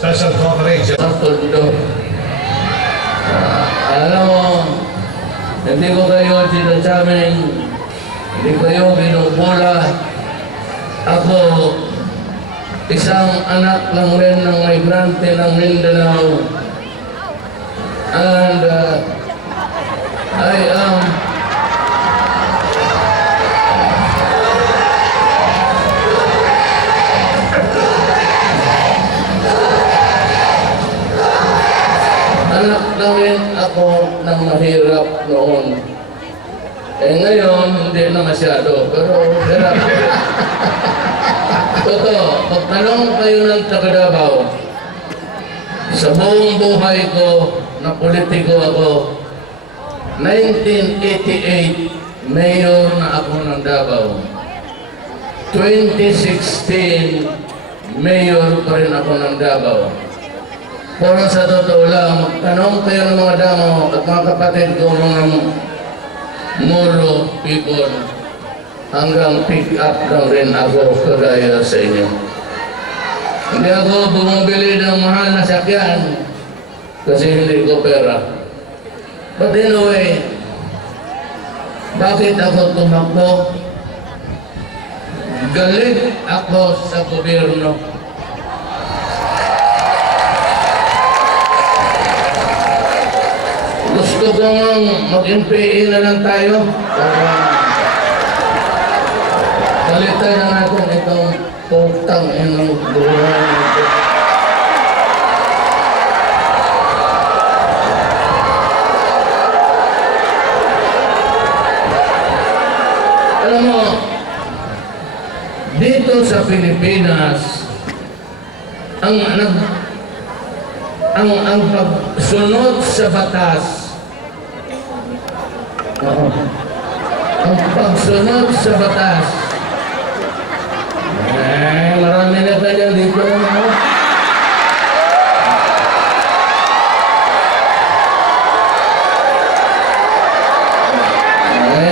special coverage. Alam mo, hindi ko kayo sinasabing, hindi kayo binubula. Ako, isang anak lang rin ng migrante ng Mindanao. And I am anak lang rin ako ng mahirap noon. Eh ngayon, hindi na masyado, pero hirap. Totoo, pagtanong kayo ng taga-Davao, sa buong buhay ko na politiko ako, 1988, mayor na ako ng Davao. 2016, mayor pa rin ako ng Davao. Pero sa totoo lang, magtanong kayo ng mga damo at mga kapatid ko mga Moro people, hanggang pick up lang rin ako kagaya sa inyo. Hindi ako bumibili ng mahal na sakyan kasi hindi ko pera. But anyway, bakit ako tumakbo? Galit ako sa gobyerno. Gusto kong mag-NPA na lang tayo para palitan na natin itong putang ng buhay nito. Alam mo, dito sa Pilipinas, ang pagsunod sa batas, ang pagsunod sa batas, marami na tayo dito.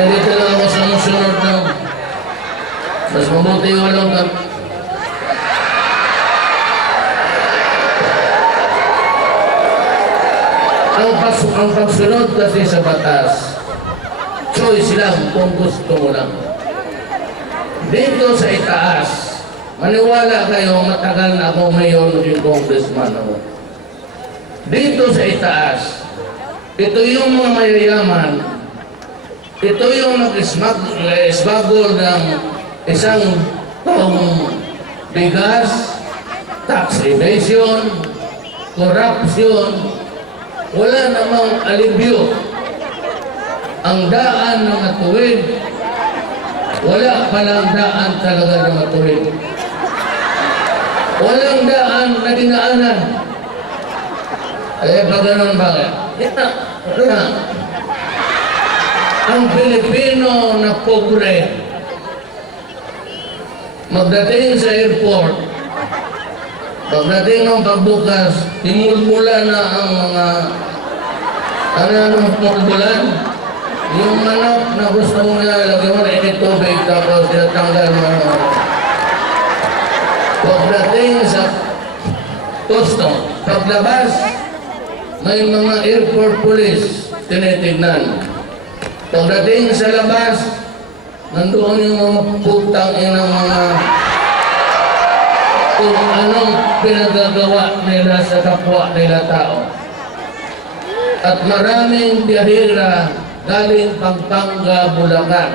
Dito lang ako sumusunod ng mas mabuti walang ang pagsunod kasi sa batas, choice lang kung gusto mo lang. Dito sa itaas, maniwala kayo, matagal na ako mayor yung congressman ako. Dito sa itaas, ito yung mga mayayaman, ito yung nag-smuggle ng isang tong bigas, tax evasion, corruption. Wala namang alibyo. Ang daan na matuwid, wala palang daan talaga na matuwid. Walang daan na dinaanan. Eh, pa ganun ba? Ang Pilipino na pobre, magdating sa airport, pagdating ng pagbukas, himulmula na ang mga mulmulan. Yung manok na gusto mo na lagyan mo na init tubig tapos tinatanggal mo. Pagdating sa custom, paglabas, may mga airport police tinitignan. Pagdating sa labas, nandoon yung mga putang inang mga kung anong pinagagawa nila sa kapwa nila tao. At maraming biyahera galing Pampanga, Bulacan.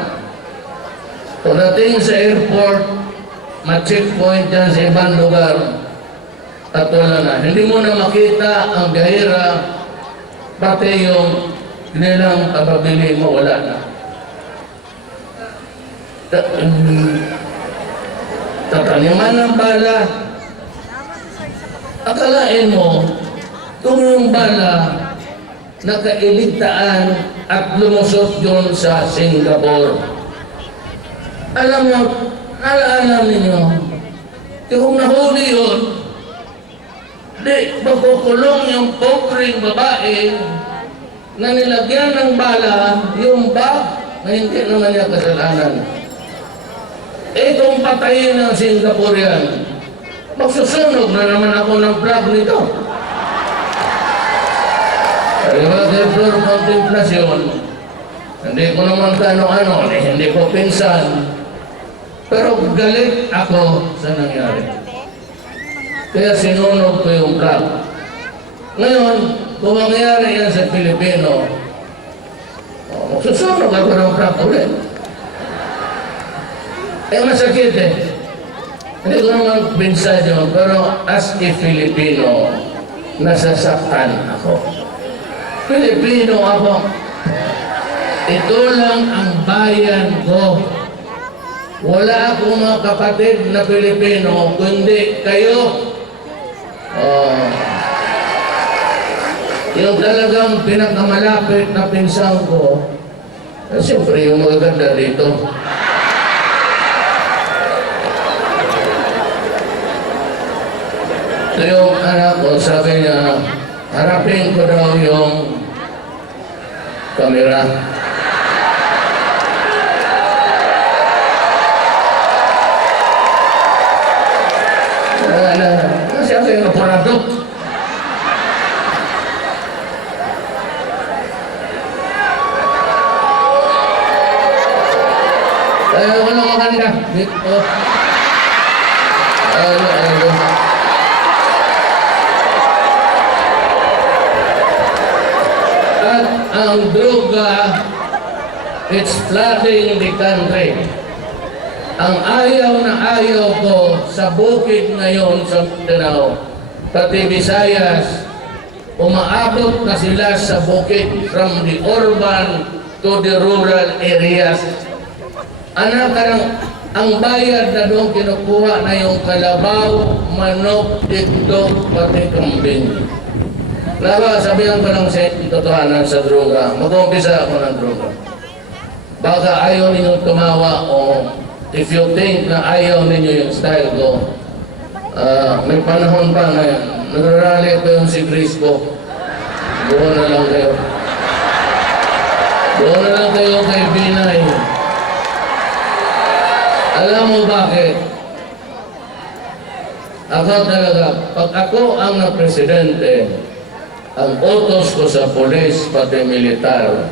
Pagdating sa airport, ma-checkpoint dyan sa ibang lugar at wala na. Hindi mo na makita ang biyahera, pati yung nilang kapabili mo, wala na. Tataniman ng bala. Akalain mo, kung yung bala nakailigtaan at lumusot yun sa Singapore. Alam mo, naalala ninyo, kung nahuli yun, di makukulong yung pobreng babae na nilagyan ng bala yung bag na hindi naman niya kasalanan. Eh kung patayin ng Singaporean, Magsusunog na naman ako ng plug nito. Diba, therefore, contemplasyon, hindi ko naman kano-ano, hindi ko pinsan, pero galit ako sa nangyari. Kaya sinunog ko yung plug. Ngayon, kung mangyari yan sa Pilipino, magsusunog ako ng plug ulit. Masakit eh. Hindi ko naman pinsan yun, pero as a Filipino, nasasaktan ako. Pilipino ako. Ito lang ang bayan ko. Wala akong mga kapatid na Pilipino, kundi kayo. Yung talagang pinakamalapit na pinsan ko, siyempre yung maganda dito. Ito yung anak ko, sabi niya, harapin ko daw yung kamera. Kasi ako yung aparato. Walang maganda. Dito. Ang droga, it's flooding the country. Ang ayaw na ayaw ko sa bukid ngayon sa Mindanao, pati Visayas, umaabot na sila sa bukid from the urban to the rural areas. Ang bayad na doon kinukuha na yung kalabaw, manok, tiktok, pati kambing. Laba, sabihan ko lang sa totohanan sa droga. Mag-umpisa ako ng droga. Baka ayaw ninyong tumawa o if you think na ayaw ninyo yung style ko, may panahon pa na nagrarally ko yung si Crispo. Doon na lang kayo. Doon na lang kayo kay Binay. Alam mo bakit? Ako talaga, pag ako ang na-presidente, ang utos ko sa polis, pati militar,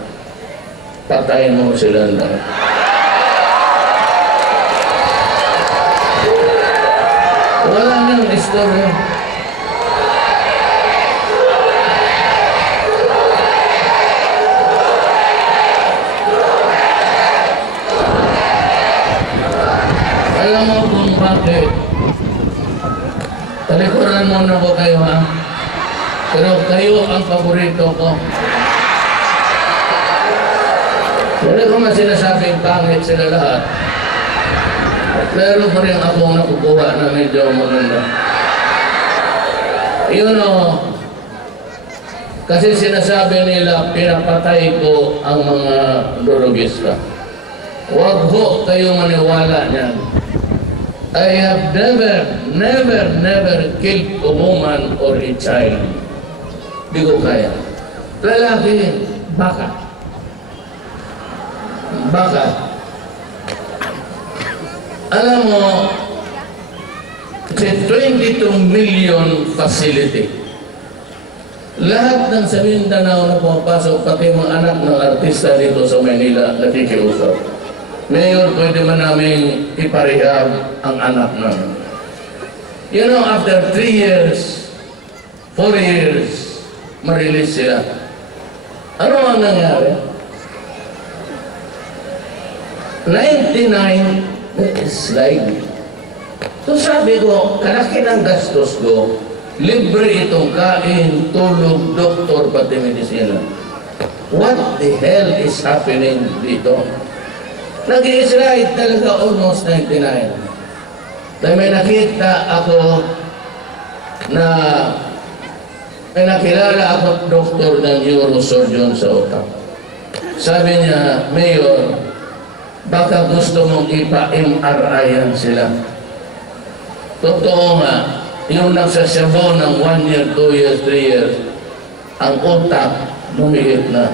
patayin mo sila na. Wala nang istorya. Alam mo kung bakit? Talikuran muna ko kayo, ha? Pero kayo ang paborito ko. Wala ko man sinasabing pangit sila lahat. Pero pa rin akong nakukuha na medyo maganda. Yun o, kasi sinasabi nila pinapatay ko ang mga drogista. Huwag ho kayo maniwala niyan. I have never killed a woman or a child. Di ko kaya. Lalaki, baka. Baka. Alam mo, it's a 22 million facility. Lahat ng sa Mindanao na pumapasok, pati mga anak ng artista dito sa Manila, nakikiusap. Mayor, pwede man namin iparehab ang anak namin. You know, after 3 years, 4 years, ma-release sila. Ano ang nangyari? 99 slide. So sabi ko, kalaki ng gastos ko, libre itong kain, tulog, doktor, pati medisina. What the hell is happening dito? Nag-i-slide talaga almost 99. Dahil may nakita ako na may nakilala ako doktor ng neurosurgeon sa utak. Sabi niya, Mayor, baka gusto mong ipa-MRI-an sila. Totoo nga, yung nagsasabaw ng 1 year, 2 years, 3 years, ang utak lumiit na.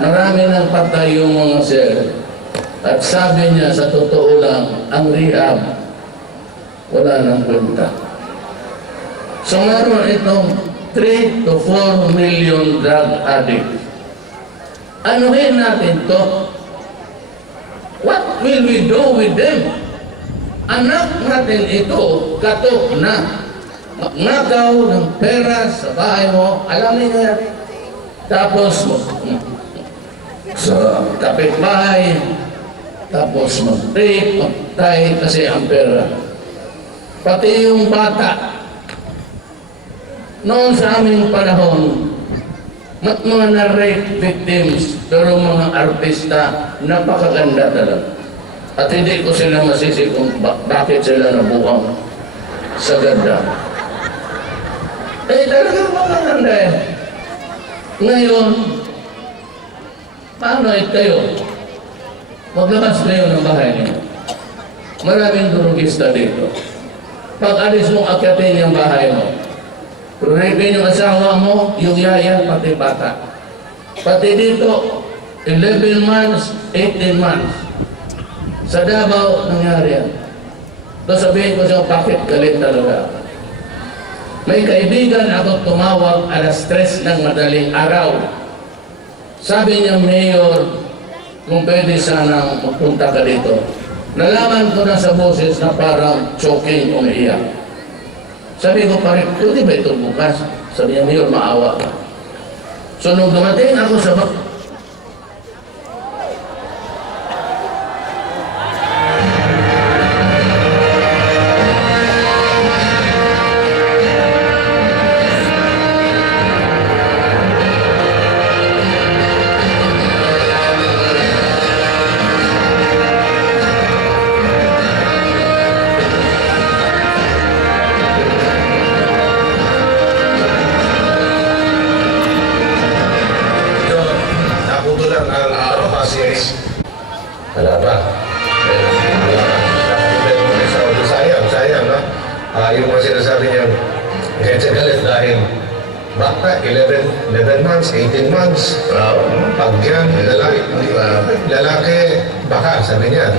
Marami nang patay yung mga cell. At sabi niya, sa totoo lang, ang rehab, wala nang kwenta. So meron itong 3 to 4 million drug addicts. Anuhin natin to? What will we do with them? Anak natin ito, katok na. Magnakaw ng pera sa bahay mo, alam niyo yan. Tapos sa kapitbahay, tapos mag-rape, mag-tie kasi ang pera. Pati yung bata. Noon sa aming panahon, mga na-rape victims, pero mga artista, napakaganda talaga. At hindi ko sila masisi kung bakit sila nabuhang sa ganda. Eh, talagang maganda eh. Ngayon, paano kayo? Maglabas kayo ng bahay niyo. Maraming durugista dito. Pag alis mong akyatin yung bahay mo, rapin yung asawa mo, yung yaya, pati bata. Pati dito, 11 months, 18 months. Sa Davao, nangyari yan. Tapos sabihin ko siya, bakit galit talaga ako? May kaibigan ako tumawag alas 3 ng madaling araw. Sabi niya, Mayor, kung pwede sanang magpunta ka dito. Nalaman ko na sa boses na parang choking umiiyak. Sabi ko, pare, pwede ba ito bukas? Sabi niya, Mayor, maawa ka. So nung dumating ako sa wala ba? Sayang, no? Yung mga sinasabi niya, kahit sa galit dahil bata, 11 months, 18 months, pag yan, lalaki, baka, sabi niya,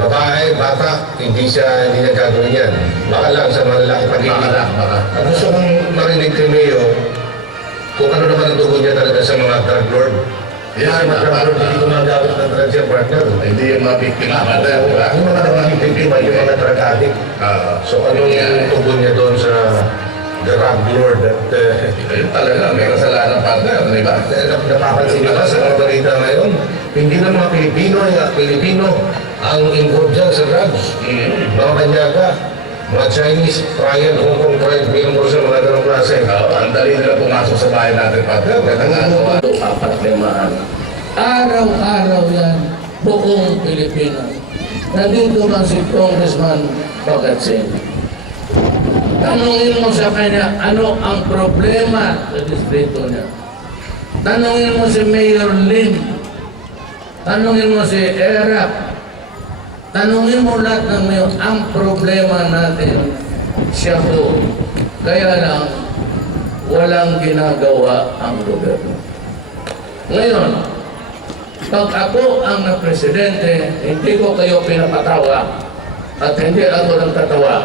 babae, bata, hindi niya gagawin yan. Baka lang sa mga lalaki pag-ibig. Ang gusto kong marinig kay Mayo, kung ano naman ang tugon niya talaga sa mga drug lord. Kasi mga drug lord, hindi gumagamit ng drug siya, partner. hindi yung mabiktima. Yung mga naging biktima, yung mga drug addict. So anong tugon niya doon sa drug lord at Ayun talaga, may kasalanan partner, di ba? napapansin nila sa mga balita ngayon, hindi na mga Pilipino ang involved dyan sa drugs. Mga banyaga, mga Chinese, trial, Hong Kong trial, mayroon sa mga ganong klase. Ang dali nila pumasok sa bahay natin partner. Kaya apat limaan. Araw-araw yan, buong Pilipinas. Nandito man si Congressman Bhagat Singh. Tanungin mo sa kanya, ano ang problema sa distrito niya? Tanungin mo si Mayor Lim. Tanungin mo si Erap. Tanungin mo lahat ng mayor, ang problema natin, siya po. Kaya lang, walang ginagawa ang gobyerno. Ngayon, pag ako ang presidente, hindi ko kayo pinapatawa at hindi ako nagtatawa.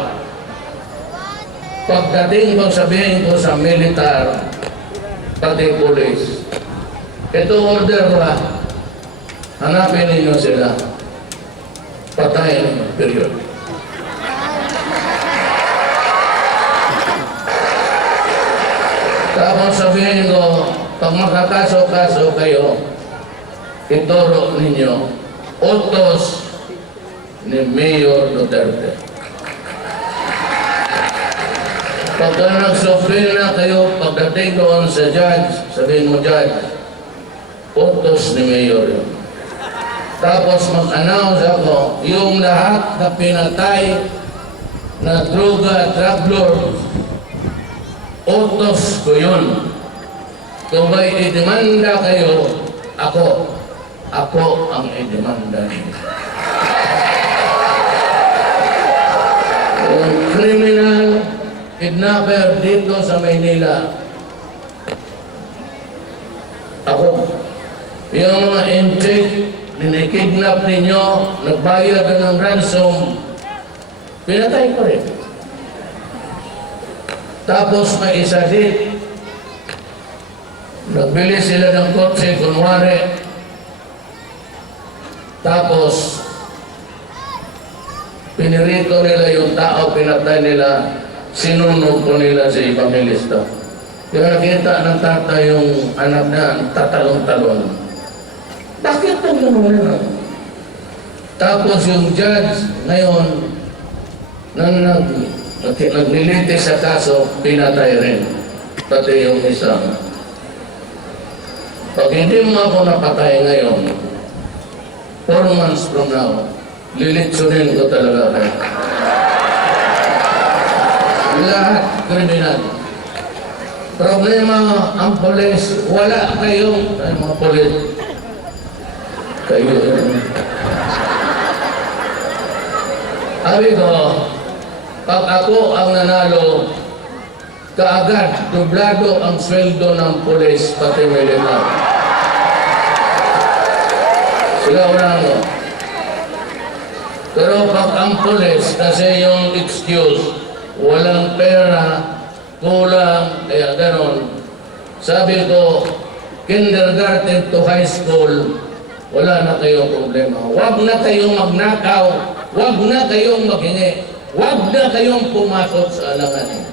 Pagdating ko, sabihin ko sa militar, pati pulis, ito order ba? Hanapin ninyo sila. Patayin, period. Tapos sabihin ko, pag makakaso-kaso kayo, ituro ninyo, utos ni Mayor Duterte. Pagka nagsufil na kayo, pagdating doon sa judge, sabihin mo, Judge, utos ni Mayor yun. Tapos mag-announce ako, yung lahat na pinatay na droga at drug lord, utos ko yun. Kung may idemanda kayo, ako ang idemanda niyo. Yung criminal, kidnapper dito sa Maynila, ako. Yung mga intake, ninikidnap ninyo, nagbayad ng ransom, pinatay ko rin. Tapos may isa din, nagbili sila ng kotse, kunwari. Tapos, pinirito nila yung tao, pinatay nila, sinunog ko nila sa evangelista. Kaya nakita ng tatay yung anak niya, tatalong-talon. Bakit po gano'n? Tapos yung judge ngayon, nang naglilitis sa kaso, pinatay rin. Pati yung isa. Pag hindi mo ako napatay ngayon, 4 months from now, lilitsunin ko talaga kayo. Lahat kriminal. Problema ang polis, wala kayong, ay mga polis, kayo. Sabi ko, pag ako ang nanalo, kaagad, dublado ang sweldo ng polis, pati militar. Sila unang. Pero pag ang polis, kasi yung excuse, walang pera, kulang, kaya ganon. Sabi ko, kindergarten to high school, wala na kayong problema. Huwag na kayong magnakaw, huwag na kayong maghingi, huwag na kayong pumasok sa alanganin.